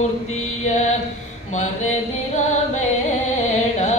मूर्ति मरदिरडा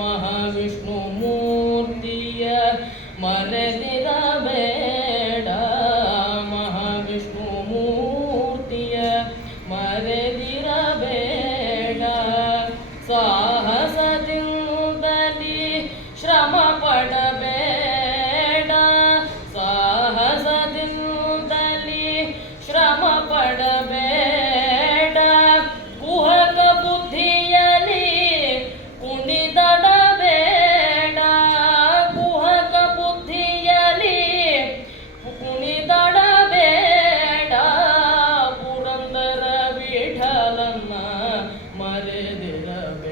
महाविष्णु मूर्तिः मरदिर भेडा महाविष्णु मूर्त मरदिरबेडा सहसी श्रम पड मरे देट